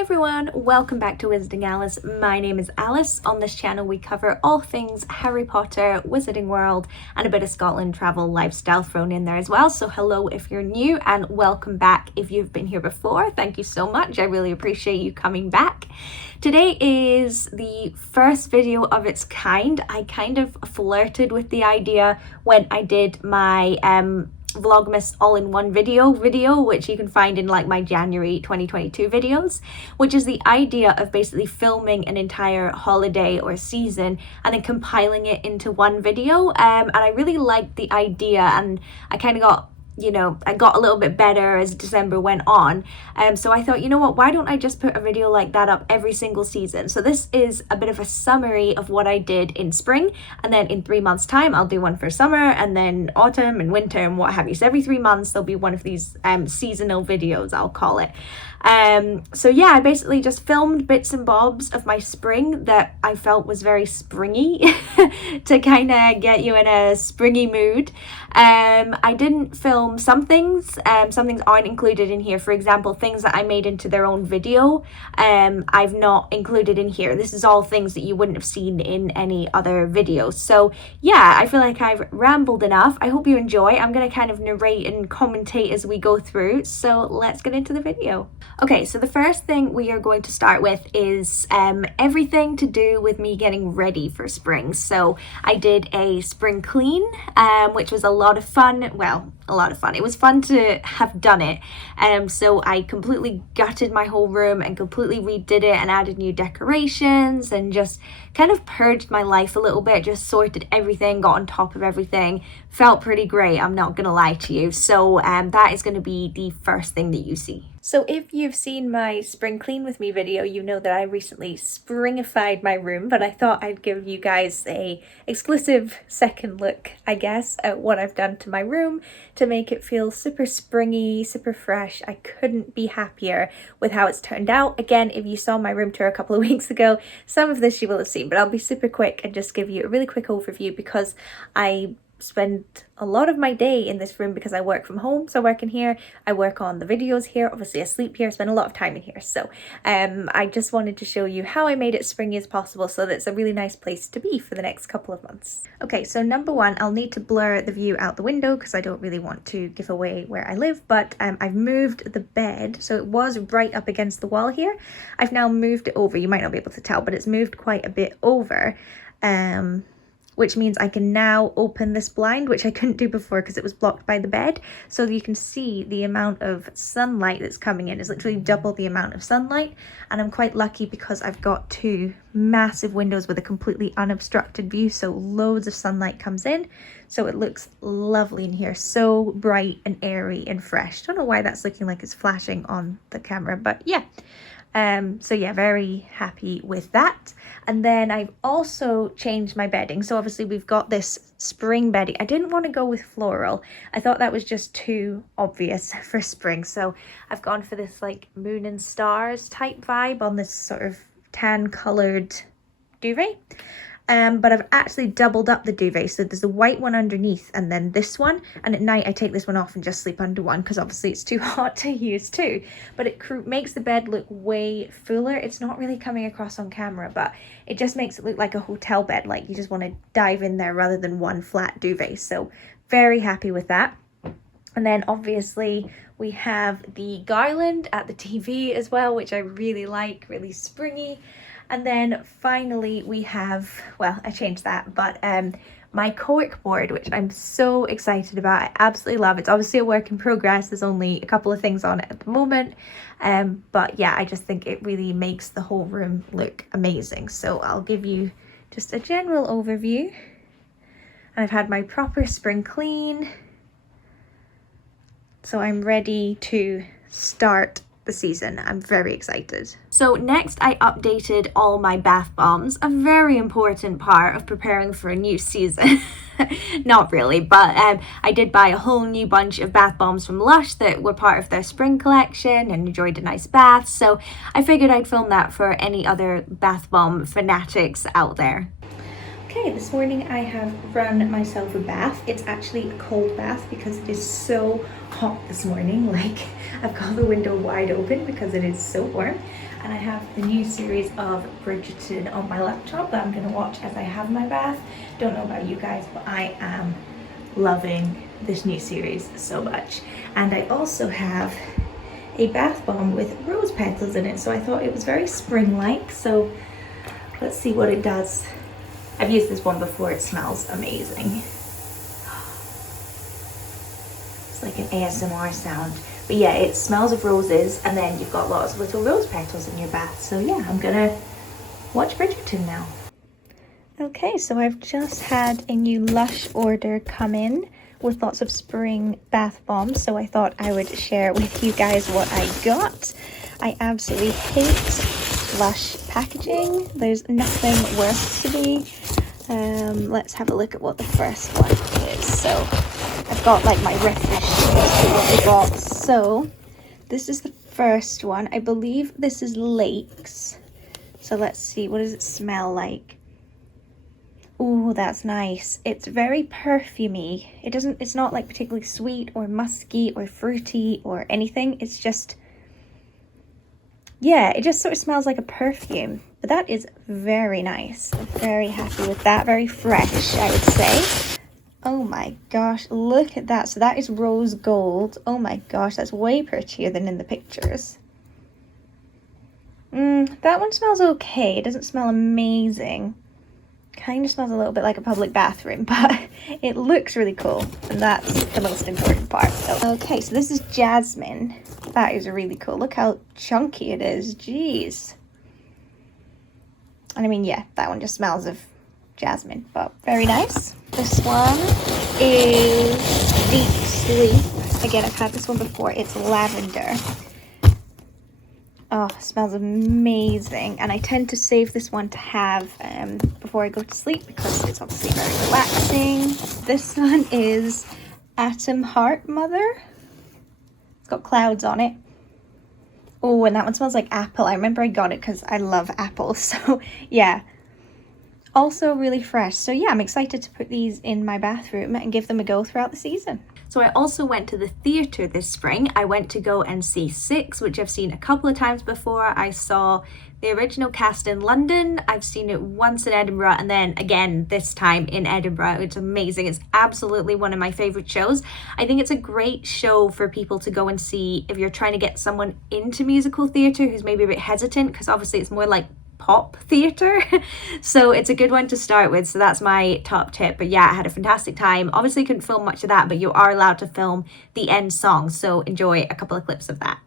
Everyone, welcome back to Wizarding Alice. My name is Alice. On this channel we cover all things Harry Potter, Wizarding World, and a bit of Scotland travel lifestyle thrown in there as well. So hello if you're new and welcome back if you've been here before. Thank you so much. I really appreciate you coming back. Today is the first video of its kind. I kind of flirted with the idea when I did my Vlogmas all-in-one video, which you can find in like my January 2022 videos, which is the idea of basically filming an entire holiday or season and then compiling it into one video. And I really liked the idea, and I kind of got, I got a little bit better as December went on. So I thought, you know what, why don't I just put a video like that up every single season? So this is a bit of a summary of what I did in spring, and then in 3 months time I'll do one for summer, and then autumn and winter and what have you. So every 3 months there'll be one of these seasonal videos, I'll call it. So yeah, I basically just filmed bits and bobs of my spring that I felt was very springy to kind of get you in a springy mood. I didn't film some things aren't included in here. For example, things that I made into their own video, I've not included in here. This is all things that you wouldn't have seen in any other videos. So yeah, I feel like I've rambled enough. I hope you enjoy. I'm going to kind of narrate and commentate as we go through. So let's get into the video. Okay, so the first thing we are going to start with is everything to do with me getting ready for spring. So I did a spring clean, which was a lot of fun. Well, a lot of fun. It was fun to have done it. So I completely gutted my whole room and completely redid it and added new decorations and just kind of purged my life a little bit, just sorted everything, got on top of everything. Felt pretty great, I'm not gonna lie to you. So that is gonna be the first thing that you see. So if you've seen my spring clean with me video, you know that I recently springified my room, but I thought I'd give you guys a exclusive second look, I guess, at what I've done to my room to make it feel super springy, super fresh. I couldn't be happier with how it's turned out. Again, if you saw my room tour a couple of weeks ago, some of this you will have seen, but I'll be super quick and just give you a really quick overview because I spend a lot of my day in this room because I work from home. So I work in here, I work on the videos here, obviously I sleep here, spend a lot of time in here. So I just wanted to show you how I made it springy as possible so that it's a really nice place to be for the next couple of months. Okay, so number one, I'll need to blur the view out the window because I don't really want to give away where I live, but I've moved the bed. So it was right up against the wall here. I've now moved it over. You might not be able to tell, but it's moved quite a bit over. Which means I can now open this blind, which I couldn't do before because it was blocked by the bed. So you can see the amount of sunlight that's coming in is literally double the amount of sunlight. And I'm quite lucky because I've got two massive windows with a completely unobstructed view. So loads of sunlight comes in. So it looks lovely in here. So bright and airy and fresh. Don't know why that's looking like it's flashing on the camera, but yeah. So yeah, very happy with that. And then I've also changed my bedding. So obviously we've got this spring bedding. I didn't want to go with floral. I thought that was just too obvious for spring. So I've gone for this like moon and stars type vibe on this sort of tan colored duvet. But I've actually doubled up the duvet. So there's a white one underneath and then this one. And at night I take this one off and just sleep under one because obviously it's too hot to use too. But it makes the bed look way fuller. It's not really coming across on camera, but it just makes it look like a hotel bed. Like you just want to dive in there rather than one flat duvet. So very happy with that. And then obviously we have the garland at the TV as well, which I really like, really springy. And then finally we have, well, I changed that, but my cork board, which I'm so excited about. I absolutely love it. It's obviously a work in progress. There's only a couple of things on it at the moment. But yeah, I just think it really makes the whole room look amazing. So I'll give you just a general overview. And I've had my proper spring clean. So I'm ready to start the season. I'm very excited. So next I updated all my bath bombs, a very important part of preparing for a new season. Not really, but I did buy a whole new bunch of bath bombs from Lush that were part of their spring collection and enjoyed a nice bath. So I figured I'd film that for any other bath bomb fanatics out there. Okay, this morning I have run myself a bath. It's actually a cold bath because it is so hot this morning. Like, I've got the window wide open because it is so warm. and I have the new series of Bridgerton on my laptop that I'm going to watch as I have my bath. Don't know about you guys, but I am loving this new series so much. And I also have a bath bomb with rose petals in it, so I thought it was very spring-like, so let's see what it does. I've used this one before, it smells amazing. It's like an ASMR sound. But yeah, it smells of roses, and then you've got lots of little rose petals in your bath. So yeah, I'm gonna watch Bridgerton now. Okay, so I've just had a new Lush order come in with lots of spring bath bombs, so I thought I would share with you guys what I got. I absolutely hate Lush packaging. There's nothing worse to me. Let's have a look at what the first one is. So I've got like my reference sheets to what we got. So this is the first one. I believe this is Lakes. So let's see, what does it smell like? Oh, that's nice. It's very perfumey. It's not like particularly sweet or musky or fruity or anything. It's just, yeah, it just sort of smells like a perfume. But that is very nice. I'm very happy with that. Very fresh, I would say. Oh my gosh, look at that. So that is rose gold. Oh my gosh, that's way prettier than in the pictures. That one smells okay. It doesn't smell amazing. Kind of smells a little bit like a public bathroom, but it looks really cool, and that's the most important part. Okay, so this is Jasmine. That is really cool. Look how chunky it is. Jeez. And I mean, yeah, that one just smells of jasmine, but very nice. This one is Deep Sleep. Again, I've had this one before. It's lavender. Oh, it smells amazing. And I tend to save this one to have before I go to sleep because it's obviously very relaxing. This one is Atom Heart Mother. It's got clouds on it. Oh, and that one smells like apple. I remember I got it because I love apples. So yeah, also really fresh. So yeah, I'm excited to put these in my bathroom and give them a go throughout the season. So I also went to the theatre this spring. I went to go and see Six, which I've seen a couple of times before. I saw the original cast in London. I've seen it once in Edinburgh, and then again this time in Edinburgh. It's amazing. It's absolutely one of my favourite shows. I think it's a great show for people to go and see if you're trying to get someone into musical theatre who's maybe a bit hesitant, because obviously it's more like pop theatre. So it's a good one to start with. So that's my top tip. But yeah, I had a fantastic time. Obviously couldn't film much of that, but you are allowed to film the end song. So enjoy a couple of clips of that.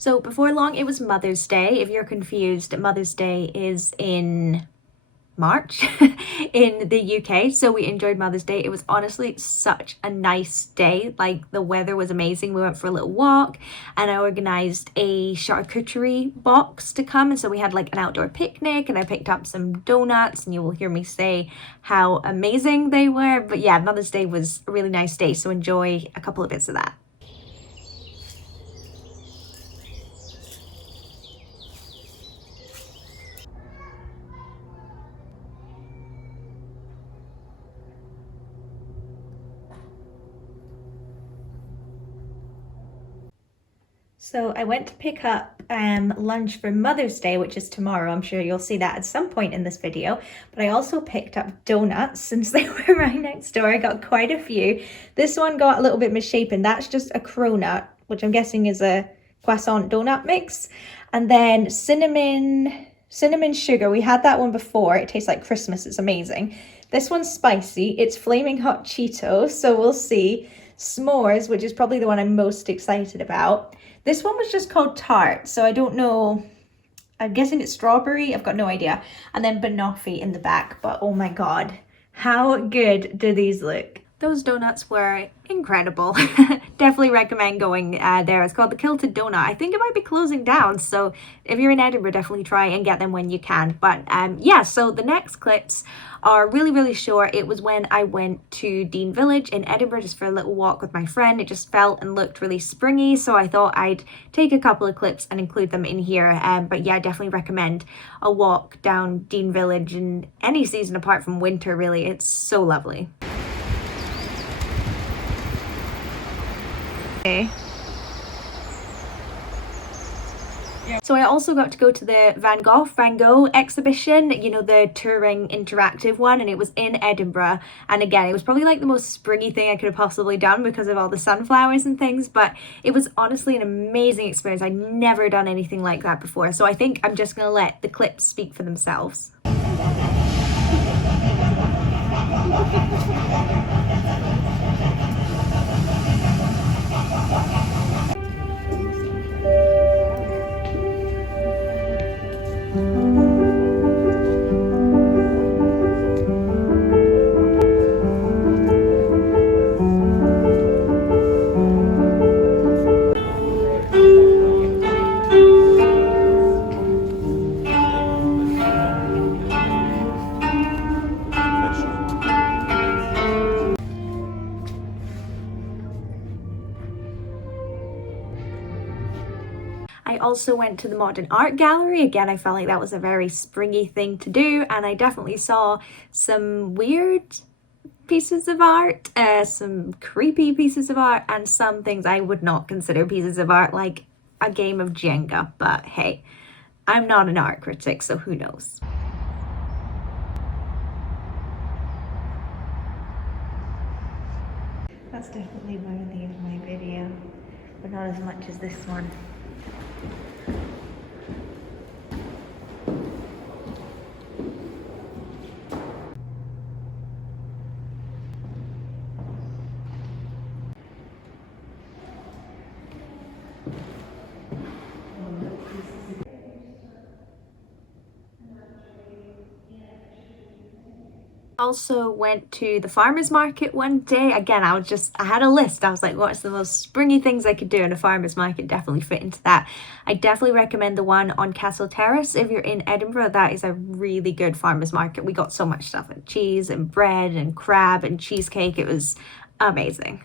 So before long, it was Mother's Day. If you're confused, Mother's Day is in March in the UK. So we enjoyed Mother's Day. It was honestly such a nice day. Like, the weather was amazing. We went for a little walk, and I organized a charcuterie box to come. And so we had like an outdoor picnic, and I picked up some donuts, and you will hear me say how amazing they were. But yeah, Mother's Day was a really nice day. So enjoy a couple of bits of that. So I went to pick up lunch for Mother's Day, which is tomorrow. I'm sure you'll see that at some point in this video. But I also picked up donuts since they were right next door. I got quite a few. This one got a little bit misshapen. That's just a cronut, which I'm guessing is a croissant donut mix. And then cinnamon sugar. We had that one before. It tastes like Christmas. It's amazing. This one's spicy. It's flaming hot Cheetos, so we'll see. S'mores, which is probably the one I'm most excited about. This one was just called tart, so I don't know. I'm guessing it's strawberry. I've got no idea. And then banoffee in the back. But oh my god, how good do these look? Those donuts were incredible. Definitely recommend going there. It's called the Kilted Donut. I think it might be closing down, so if you're in Edinburgh, definitely try and get them when you can. But yeah, so the next clips are really short. It was when I went to Dean Village in Edinburgh just for a little walk with my friend. It just felt and looked really springy, so I thought I'd take a couple of clips and include them in here. But yeah, I definitely recommend a walk down Dean Village in any season apart from winter, really. It's so lovely. So I also got to go to the Van Gogh exhibition, you know, the touring interactive one, and it was in Edinburgh. And again, it was probably like the most springy thing I could have possibly done because of all the sunflowers and things, but it was honestly an amazing experience. I'd never done anything like that before. So I think I'm just gonna let the clips speak for themselves. I also went to the Modern Art Gallery. Again, I felt like that was a very springy thing to do, and I definitely saw some weird pieces of art, some creepy pieces of art, and some things I would not consider pieces of art, like a game of Jenga. But hey, I'm not an art critic, so who knows? That's definitely worthy of my video, but not as much as this one. Also went to the farmer's market one day. Again, I had a list. I was like, what's the most springy things I could do in a farmer's market? Definitely fit into that. I definitely recommend the one on Castle Terrace. If you're in Edinburgh, that is a really good farmer's market. We got so much stuff, and cheese and bread and crab and cheesecake. It was amazing.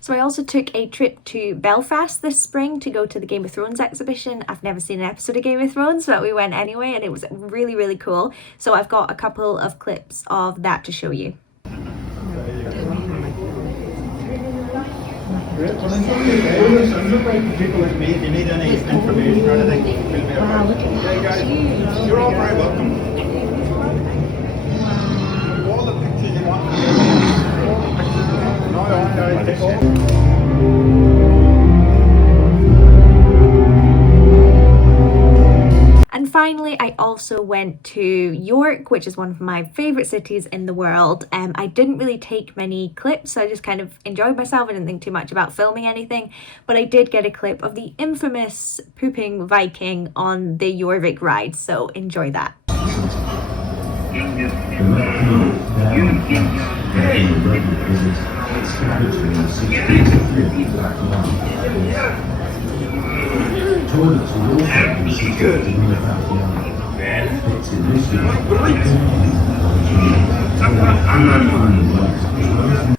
So I also took a trip to Belfast this spring to go to the Game of Thrones exhibition. I've never seen an episode of Game of Thrones, but we went anyway, and it was really cool. So I've got a couple of clips of that to show you. You're all very welcome. All the pictures you want. And finally, I also went to York, which is one of my favourite cities in the world. I didn't really take many clips, so I just kind of enjoyed myself. I didn't think too much about filming anything, but I did get a clip of the infamous pooping Viking on the Jorvik ride, so enjoy that.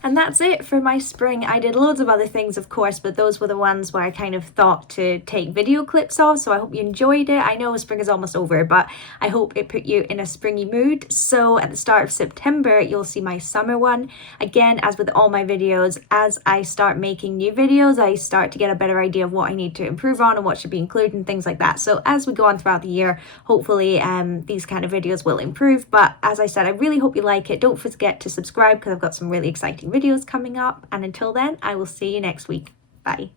And that's it for my spring. I did loads of other things, of course, but those were the ones where I kind of thought to take video clips of, so I hope you enjoyed it. I know spring is almost over, but I hope it put you in a springy mood. So at the start of September, you'll see my summer one. Again, as with all my videos, as I start making new videos, I start to get a better idea of what I need to improve on and what should be included and things like that. So as we go on throughout the year, hopefully these kind of videos will improve. But as I said, I really hope you like it. Don't forget to subscribe because I've got some really exciting videos coming up. And until then, I will see you next week. Bye.